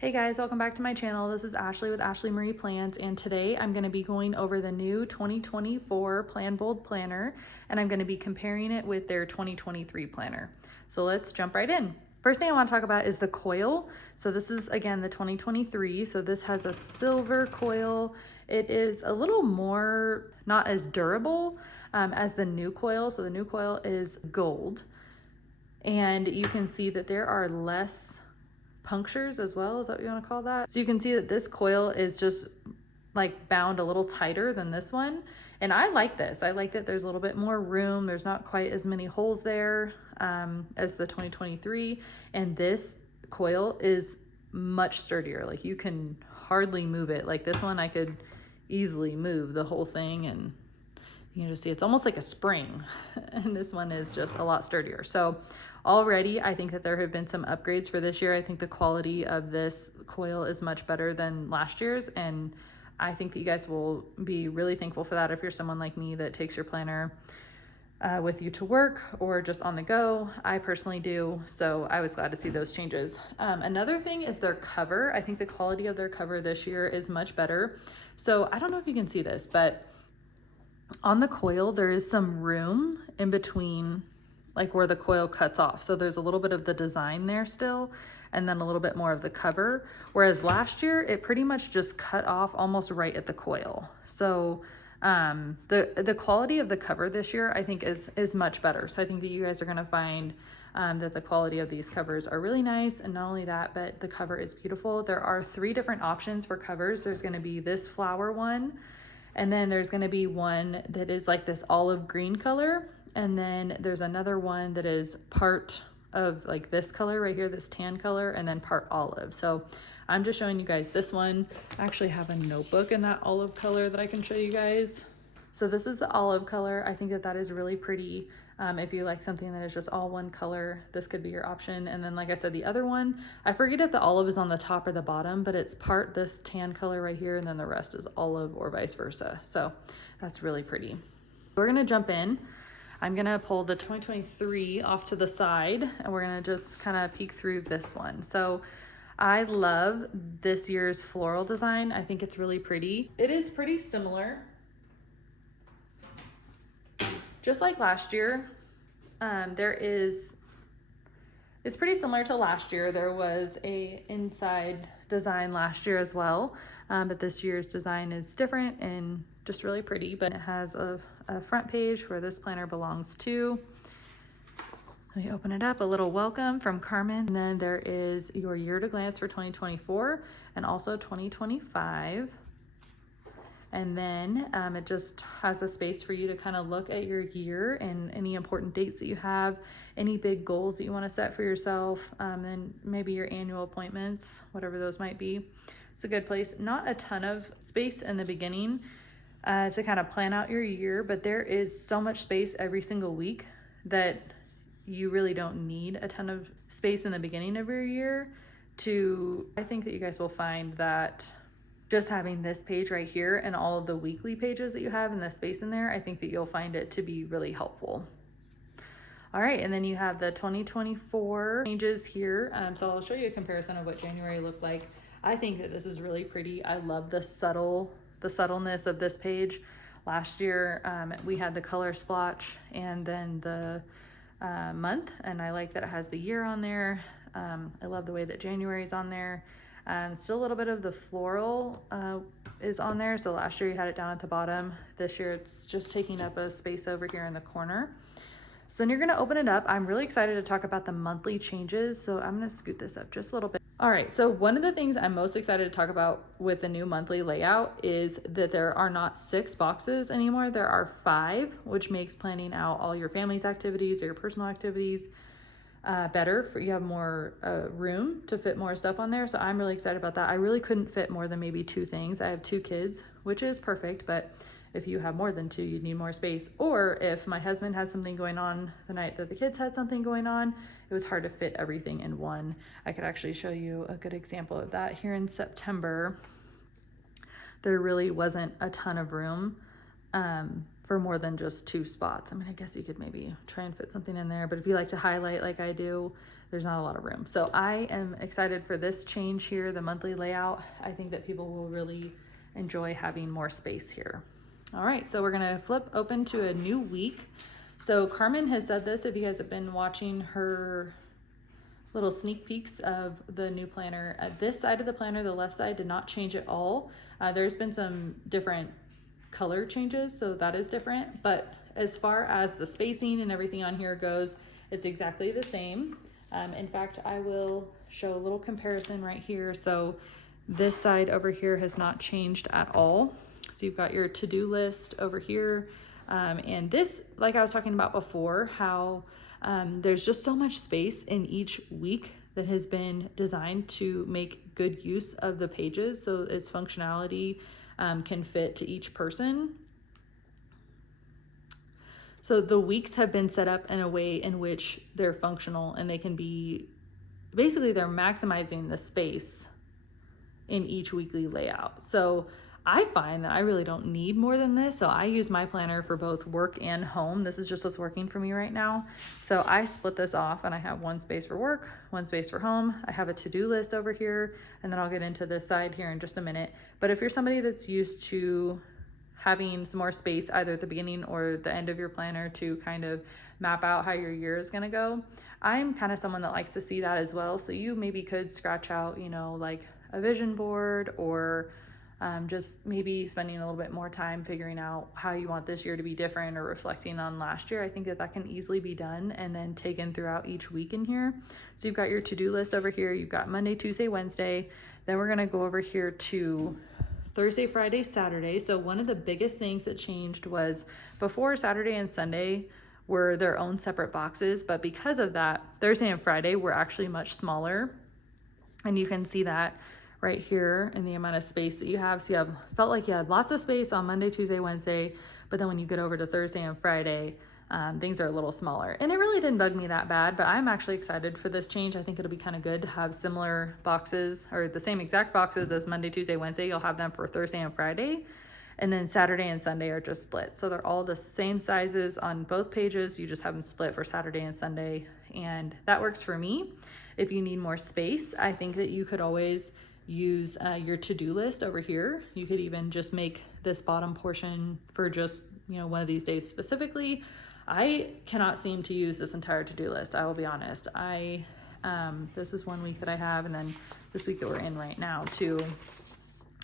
Hey guys, welcome back to my channel. This is Ashley with Ashley Marie Plans, and today I'm going to be going over the new 2024 Plan Bold Planner, and I'm going to be comparing it with their 2023 planner. So let's jump right in. First thing I want to talk about is the coil. So this is again the 2023. So this has a silver coil. It is a little more not as durable as the new coil. So the new coil is gold, and you can see that there are less punctures as well. Is that what you want to call that? So you can see that this coil is just like bound a little tighter than this one. And I like this. I like that there's a little bit more room. There's not quite as many holes there as the 2023. And this coil is much sturdier. Like you can hardly move it. Like this one, I could easily move the whole thing, and you can just see it's almost like a spring. And this one is just a lot sturdier. So already I think that there have been some upgrades for this year. I think the quality of this coil is much better than last year's, and I think that you guys will be really thankful for that if you're someone like me that takes your planner with you to work or just on the go. I personally do, so I was glad to see those changes. Another thing is their cover. I think the quality of their cover this year is much better. So I don't know if you can see this, but on the coil there is some room in between, like where the coil cuts off. So there's a little bit of the design there still, and then a little bit more of the cover. Whereas last year, it pretty much just cut off almost right at the coil. So the quality of the cover this year, I think is much better. So I think that you guys are gonna find that the quality of these covers are really nice. And not only that, but the cover is beautiful. There are 3 different options for covers. There's gonna be this flower one, and then there's gonna be one that is like this olive green color. And then there's another one that is part of like this color right here, this tan color, and then part olive. So I'm just showing you guys this one. I actually have a notebook in that olive color that I can show you guys. So this is the olive color. I think that that is really pretty. If you like something that is just all one color, this could be your option. And then, like I said, the other one, I forget if the olive is on the top or the bottom, but it's part this tan color right here, and then the rest is olive or vice versa. So that's really pretty. We're gonna jump in. I'm gonna pull the 2023 off to the side, and we're gonna just kind of peek through this one. So I love this year's floral design. I think it's really pretty. It is pretty similar, just like last year. It's pretty similar to last year. There was a inside design last year as well, but this year's design is different and just really pretty. But it has a front page where this planner belongs to. Let me open it up. A little welcome from Carmen. And then there is your year to glance for 2024 and also 2025. And then it just has a space for you to kind of look at your year and any important dates that you have, any big goals that you want to set for yourself, and maybe your annual appointments, whatever those might be. It's a good place. Not a ton of space in the beginning to kind of plan out your year, but there is so much space every single week that you really don't need a ton of space in the beginning of your year. I think that you guys will find that just having this page right here and all of the weekly pages that you have and the space in there, I think that you'll find it to be really helpful. All right, and then you have the 2024 changes here. So I'll show you a comparison of what January looked like. I think that this is really pretty. I love the subtleness of this page. Last year, we had the color splotch and then the month, and I like that it has the year on there. I love the way that January is on there. Still a little bit of the floral is on there. So last year you had it down at the bottom. This year it's just taking up a space over here in the corner. So then you're gonna open it up. I'm really excited to talk about the monthly changes. So I'm gonna scoot this up just a little bit. All right, so one of the things I'm most excited to talk about with the new monthly layout is that there are not 6 boxes anymore. There are 5, which makes planning out all your family's activities or your personal activities better. You have more room to fit more stuff on there. So I'm really excited about that. I really couldn't fit more than maybe 2 things. I have 2 kids, which is perfect, but if you have more than 2, you'd need more space. Or if my husband had something going on the night that the kids had something going on, it was hard to fit everything in one. I could actually show you a good example of that. Here in September, there really wasn't a ton of room for more than just 2 spots. I mean, I guess you could maybe try and fit something in there, but if you like to highlight like I do, there's not a lot of room. So I am excited for this change here, the monthly layout. I think that people will really enjoy having more space here. All right, so we're gonna flip open to a new week. So Carmen has said this, if you guys have been watching her little sneak peeks of the new planner. This side of the planner, the left side, did not change at all. There's been some different color changes, so that is different. But as far as the spacing and everything on here goes, it's exactly the same. In fact, I will show a little comparison right here. So this side over here has not changed at all. So you've got your to-do list over here. And this, like I was talking about before, how there's just so much space in each week that has been designed to make good use of the pages, so its functionality can fit to each person. So the weeks have been set up in a way in which they're functional, and they can be, basically they're maximizing the space in each weekly layout. So I find that I really don't need more than this. So I use my planner for both work and home. This is just what's working for me right now. So I split this off and I have one space for work, one space for home. I have a to-do list over here, and then I'll get into this side here in just a minute. But if you're somebody that's used to having some more space either at the beginning or the end of your planner to kind of map out how your year is going to go, I'm kind of someone that likes to see that as well. So you maybe could scratch out, you know, like a vision board, or just maybe spending a little bit more time figuring out how you want this year to be different, or reflecting on last year. I think that that can easily be done and then taken throughout each week in here. So you've got your to-do list over here. You've got Monday, Tuesday, Wednesday. Then we're going to go over here to Thursday, Friday, Saturday. So one of the biggest things that changed was before, Saturday and Sunday were their own separate boxes, but because of that, Thursday and Friday were actually much smaller. And you can see that right here in the amount of space that you have. So you felt like you had lots of space on Monday, Tuesday, Wednesday, but then when you get over to Thursday and Friday, things are a little smaller. And it really didn't bug me that bad, but I'm actually excited for this change. I think it'll be kind of good to have similar boxes, or the same exact boxes as Monday, Tuesday, Wednesday. You'll have them for Thursday and Friday. And then Saturday and Sunday are just split. So they're all the same sizes on both pages. You just have them split for Saturday and Sunday. And that works for me. If you need more space, I think that you could always use your to-do list over here. You could even just make this bottom portion for just, you know, one of these days specifically. I cannot seem to use this entire to-do list. I will be honest. This is one week that I have, and then this week that we're in right now too.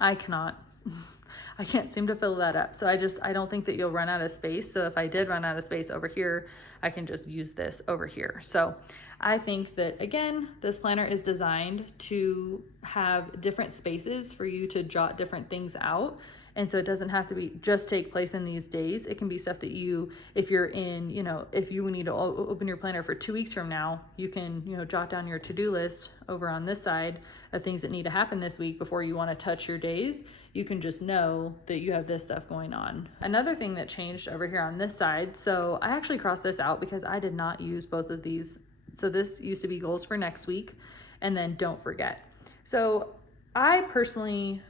I can't seem to fill that up. So I don't think that you'll run out of space. So if I did run out of space over here, I can just use this over here. So I think that, again, this planner is designed to have different spaces for you to jot different things out. And so it doesn't have to be just take place in these days. It can be stuff that you, if you're in, you know, if you need to open your planner for 2 weeks from now, you can, you know, jot down your to-do list over on this side of things that need to happen this week before you want to touch your days. You can just know that you have this stuff going on. Another thing that changed over here on this side, so I actually crossed this out because I did not use both of these. So this used to be goals for next week, and then don't forget. So I personally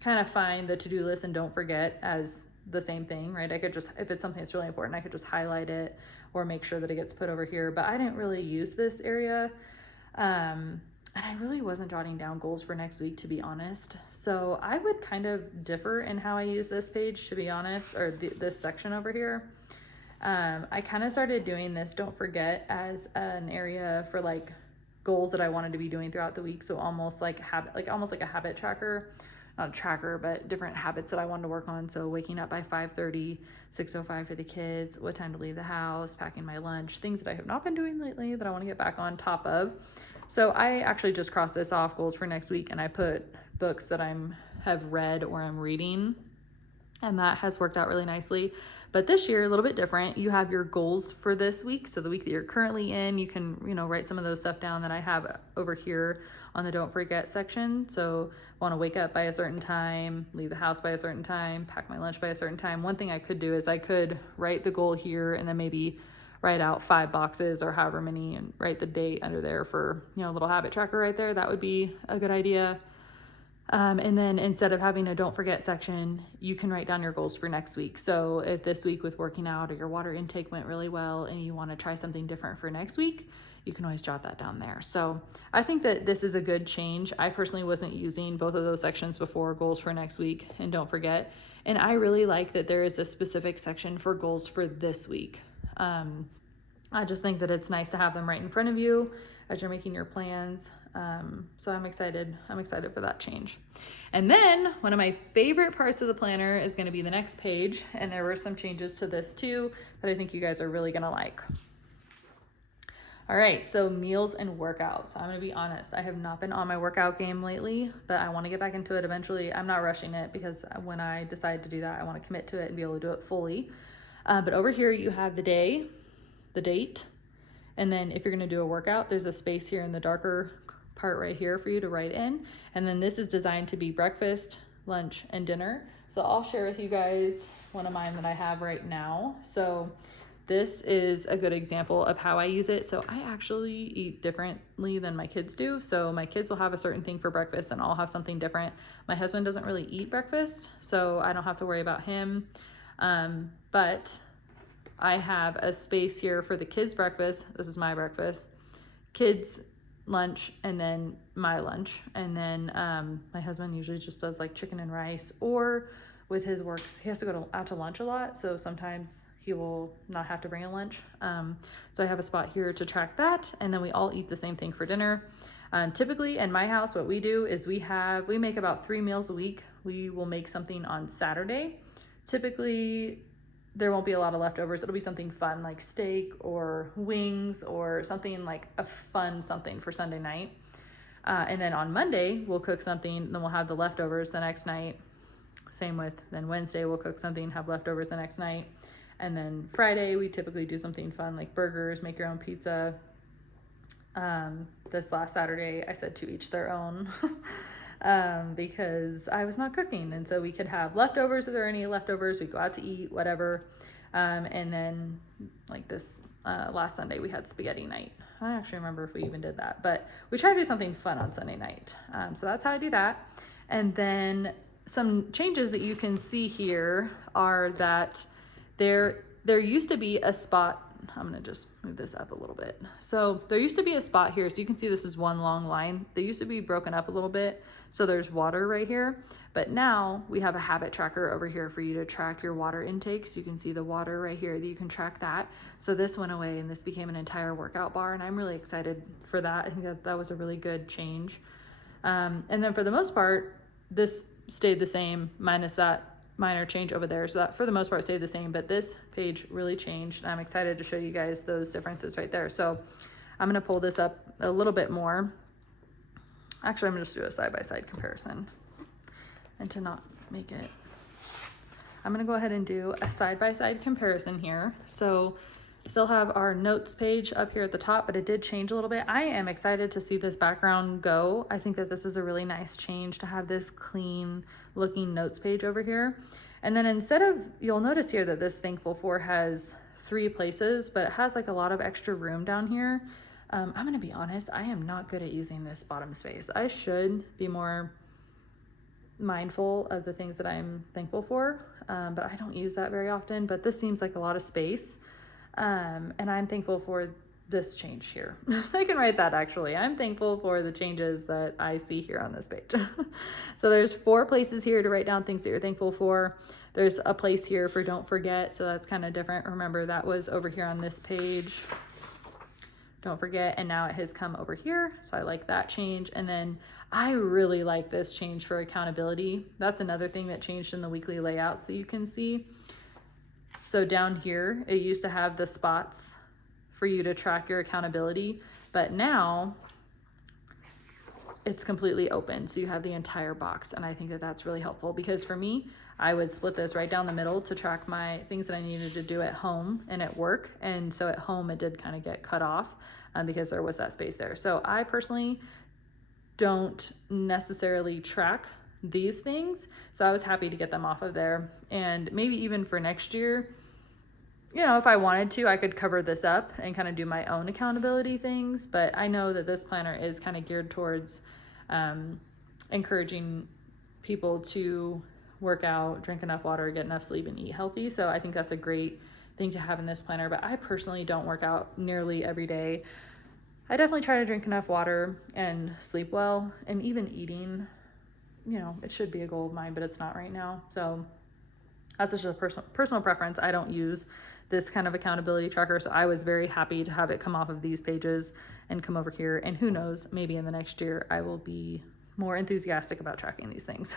kind of find the to-do list and don't forget as the same thing, right? I could just, if it's something that's really important, I could just highlight it or make sure that it gets put over here, but I didn't really use this area. And I really wasn't jotting down goals for next week, to be honest. So I would kind of differ in how I use this page, to be honest, or this section over here. I kind of started doing this don't forget as an area for like goals that I wanted to be doing throughout the week. So almost like almost like a habit tracker, not a tracker, but different habits that I wanted to work on. So waking up by 5:30, 6:05 for the kids, what time to leave the house, packing my lunch, things that I have not been doing lately that I want to get back on top of. So I actually just crossed this off, goals for next week, and I put books that have read or I'm reading, and that has worked out really nicely. But this year, a little bit different. You have your goals for this week. So the week that you're currently in, you can, you know, write some of those stuff down that I have over here on the don't forget section. So want to wake up by a certain time, leave the house by a certain time, pack my lunch by a certain time. One thing I could do is I could write the goal here and then maybe write out 5 boxes or however many and write the date under there for, you know, a little habit tracker right there. That would be a good idea. And then instead of having a don't forget section, you can write down your goals for next week. So if this week with working out or your water intake went really well and you want to try something different for next week, you can always jot that down there. So I think that this is a good change. I personally wasn't using both of those sections before, goals for next week and don't forget. And I really like that there is a specific section for goals for this week. I just think that it's nice to have them right in front of you as you're making your plans. So I'm excited for that change. And then one of my favorite parts of the planner is going to be the next page. And there were some changes to this too that I think you guys are really going to like. All right, so meals and workouts. I'm going to be honest, I have not been on my workout game lately, but I want to get back into it eventually. I'm not rushing it because when I decide to do that, I want to commit to it and be able to do it fully. But over here you have the day, the date, and then if you're going to do a workout, there's a space here in the darker part right here for you to write in. And then this is designed to be breakfast, lunch, and dinner. So I'll share with you guys one of mine that I have right now. So this is a good example of how I use it. So I actually eat differently than my kids do. So my kids will have a certain thing for breakfast and I'll have something different. My husband doesn't really eat breakfast, so I don't have to worry about him. But I have a space here for the kids' breakfast. This is my breakfast, kids' lunch, and then my lunch. And then my husband usually just does like chicken and rice, or with his works, he has to go out to lunch a lot. So sometimes he will not have to bring a lunch. So I have a spot here to track that. And then we all eat the same thing for dinner. Typically in my house, what we do is we make about 3 meals a week. We will make something on Saturday. Typically, there won't be a lot of leftovers. It'll be something fun like steak or wings or something like a fun something for Sunday night. And then on Monday, we'll cook something, then we'll have the leftovers the next night. Same with then Wednesday, we'll cook something, have leftovers the next night. And then Friday, we typically do something fun like burgers, make your own pizza. This last Saturday, I said to each their own. Because I was not cooking, and so we could have leftovers if there are any leftovers. We go out to eat, whatever. And then like this last Sunday we had spaghetti night. I don't actually remember if we even did that, but we try to do something fun on Sunday night. So that's how I do that. And then some changes that you can see here are that there used to be a spot. I'm going to just move this up a little bit. So there used to be a spot here. So you can see this is one long line. They used to be broken up a little bit. So there's water right here, but now we have a habit tracker over here for you to track your water intake. So you can see the water right here that you can track that. So this went away and this became an entire workout bar. And I'm really excited for that. I think that was a really good change. And then for the most part, this stayed the same minus that minor change over there. So that for the most part stayed the same, but this page really changed. And I'm excited to show you guys those differences right there. So I'm going to pull this up a little bit more. Actually, I'm going to just do a side-by-side comparison. And to not make it, I'm going to go ahead and do a side-by-side comparison here. So still have our notes page up here at the top, but it did change a little bit. I am excited to see this background go. I think that this is a really nice change to have this clean looking notes page over here. And then instead of, you'll notice here that this Thankful For has 3 places, but it has like a lot of extra room down here. I'm going to be honest, I am not good at using this bottom space. I should be more mindful of the things that I'm thankful for, but I don't use that very often. But this seems like a lot of space. And I'm thankful for this change here. So I can write that actually. I'm thankful for the changes that I see here on this page. So there's 4 places here to write down things that you're thankful for. There's a place here for don't forget. So that's kind of different. Remember that was over here on this page. Don't forget. And now it has come over here. So I like that change. And then I really like this change for accountability. That's another thing that changed in the weekly layout so you can see. So down here, it used to have the spots for you to track your accountability, but now it's completely open. So you have the entire box. And I think that that's really helpful because for me, I would split this right down the middle to track my things that I needed to do at home and at work. And so at home, it did kind of get cut off because there was that space there. So I personally don't necessarily track these things. So I was happy to get them off of there. And maybe even for next year, you know, if I wanted to, I could cover this up and kind of do my own accountability things. But I know that this planner is kind of geared towards encouraging people to work out, drink enough water, get enough sleep, and eat healthy. So I think that's a great thing to have in this planner. But I personally don't work out nearly every day. I definitely try to drink enough water and sleep well, and even eating, you know, it should be a goal of mine, but it's not right now. So that's just a personal preference. I don't use this kind of accountability tracker, so I was very happy to have it come off of these pages and come over here. And who knows, maybe in the next year I will be more enthusiastic about tracking these things.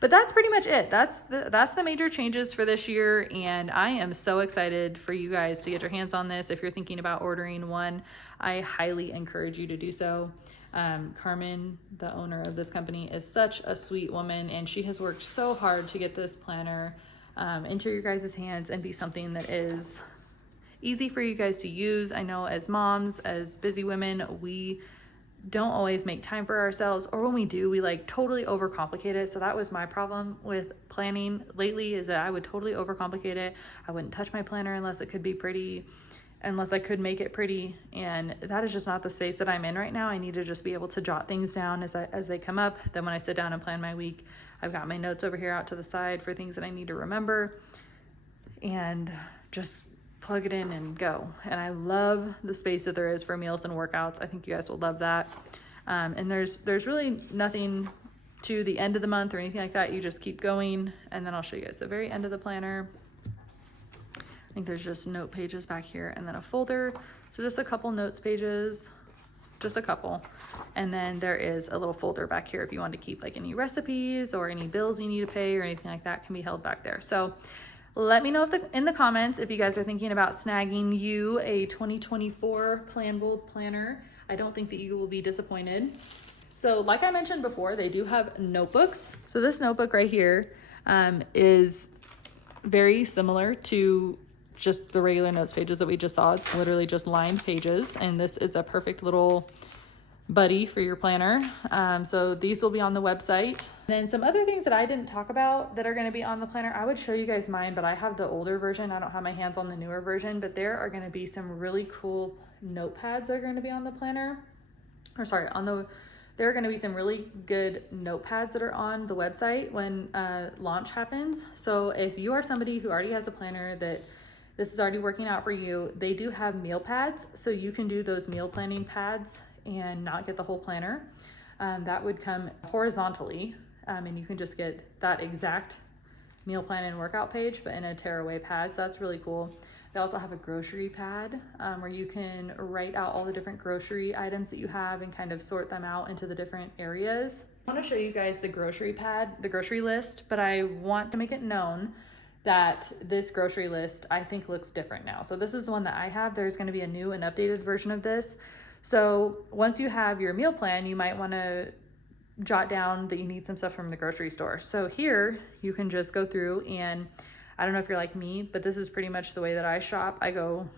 But that's pretty much it. That's the major changes for this year, and I am so excited for you guys to get your hands on this. If you're thinking about ordering one, I highly encourage you to do so. Carmen, the owner of this company, is such a sweet woman, and she has worked so hard to get this planner into your guys' hands and be something that is easy for you guys to use. I know as moms, as busy women, we don't always make time for ourselves, or when we do, we like totally overcomplicate it. So that was my problem with planning lately, is that I would totally overcomplicate it. I wouldn't touch my planner unless it could be pretty, unless I could make it pretty, and that is just not the space that I'm in right now. I need to just be able to jot things down as they come up. Then when I sit down and plan my week, I've got my notes over here out to the side for things that I need to remember, and just plug it in and go. And I love the space that there is for meals and workouts. I think you guys will love that. And there's really nothing to the end of the month or anything like that. You just keep going, and then I'll show you guys the very end of the planner. I think there's just note pages back here and then a folder. So just a couple notes pages, just a couple. And then there is a little folder back here if you want to keep like any recipes or any bills you need to pay or anything like that can be held back there. So let me know in the comments if you guys are thinking about snagging you a 2024 Plan Bold planner. I don't think that you will be disappointed. So like I mentioned before, they do have notebooks. So this notebook right here is very similar to just the regular notes pages that we just saw. It's literally just lined pages, and this is a perfect little buddy for your planner. So these will be on the website. And then some other things that I didn't talk about that are going to be on the planner. I would show you guys mine, but I have the older version. I don't have my hands on the newer version, but there are going to be some really cool notepads that are going to be on the planner. Or sorry, there are going to be some really good notepads that are on the website when launch happens. So if you are somebody who already has a planner that this is already working out for you, they do have meal pads. So you can do those meal planning pads and not get the whole planner. That would come horizontally, and you can just get that exact meal plan and workout page, but in a tearaway pad. So that's really cool. They also have a grocery pad where you can write out all the different grocery items that you have and kind of sort them out into the different areas. I want to show you guys the grocery pad, the grocery list, but I want to make it known that this grocery list I think looks different now. So this is the one that I have. There's going to be a new and updated version of this. So once you have your meal plan, you might want to jot down that you need some stuff from the grocery store. So here you can just go through, and I don't know if you're like me, but this is pretty much the way that I shop. I go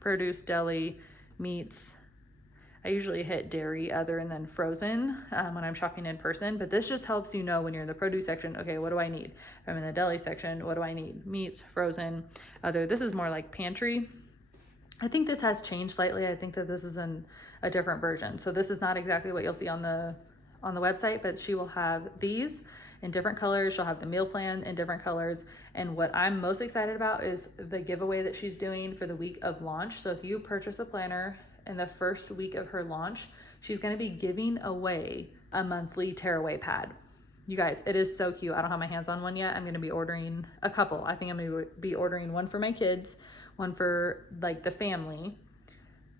produce, deli, meats. I usually hit dairy other and then frozen when I'm shopping in person, but this just helps you know when you're in the produce section, okay, what do I need? If I'm in the deli section, what do I need? Meats, frozen, other. This is more like pantry. I think this has changed slightly. I think that this is in a different version. So this is not exactly what you'll see on the website, but she will have these in different colors. She'll have the meal plan in different colors. And what I'm most excited about is the giveaway that she's doing for the week of launch. So if you purchase a planner in the first week of her launch, she's going to be giving away a monthly tearaway pad. You guys, it is so cute. I don't have my hands on one yet. I'm going to be ordering a couple. I think I'm going to be ordering one for my kids, one for like the family.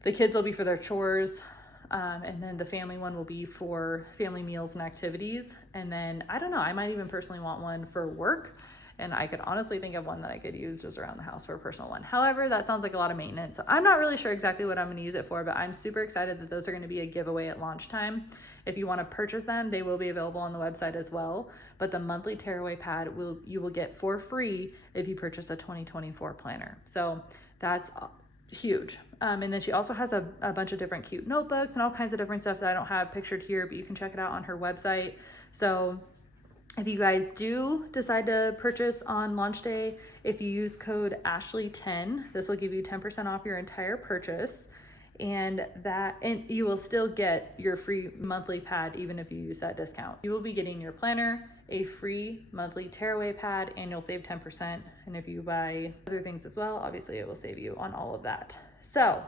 The kids will be for their chores, and then the family one will be for family meals and activities. And then I don't know, I might even personally want one for work, and I could honestly think of one that I could use just around the house for a personal one. However, that sounds like a lot of maintenance, so I'm not really sure exactly what I'm going to use it for, but I'm super excited that those are going to be a giveaway at launch time. If you want to purchase them, they will be available on the website as well, but the monthly tearaway pad you will get for free if you purchase a 2024 planner. So that's huge. And then she also has a bunch of different cute notebooks and all kinds of different stuff that I don't have pictured here, but you can check it out on her website. So if you guys do decide to purchase on launch day, if you use code Ashley10, this will give you 10% off your entire purchase, and you will still get your free monthly pad even if you use that discount. You will be getting your planner, a free monthly tearaway pad, and you'll save 10%. And if you buy other things as well, obviously it will save you on all of that. So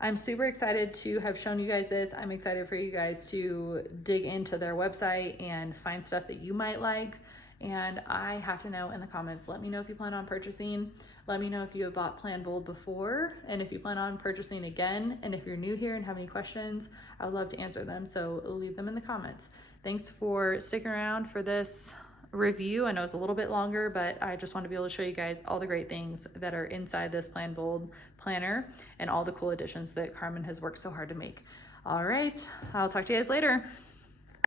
I'm super excited to have shown you guys this. I'm excited for you guys to dig into their website and find stuff that you might like. And I have to know in the comments, let me know if you plan on purchasing. Let me know if you have bought Plan Bold before and if you plan on purchasing again. And if you're new here and have any questions, I would love to answer them. So leave them in the comments. Thanks for sticking around for this review. I know it's a little bit longer, but I just want to be able to show you guys all the great things that are inside this Plan Bold planner and all the cool additions that Carmen has worked so hard to make. All right, I'll talk to you guys later.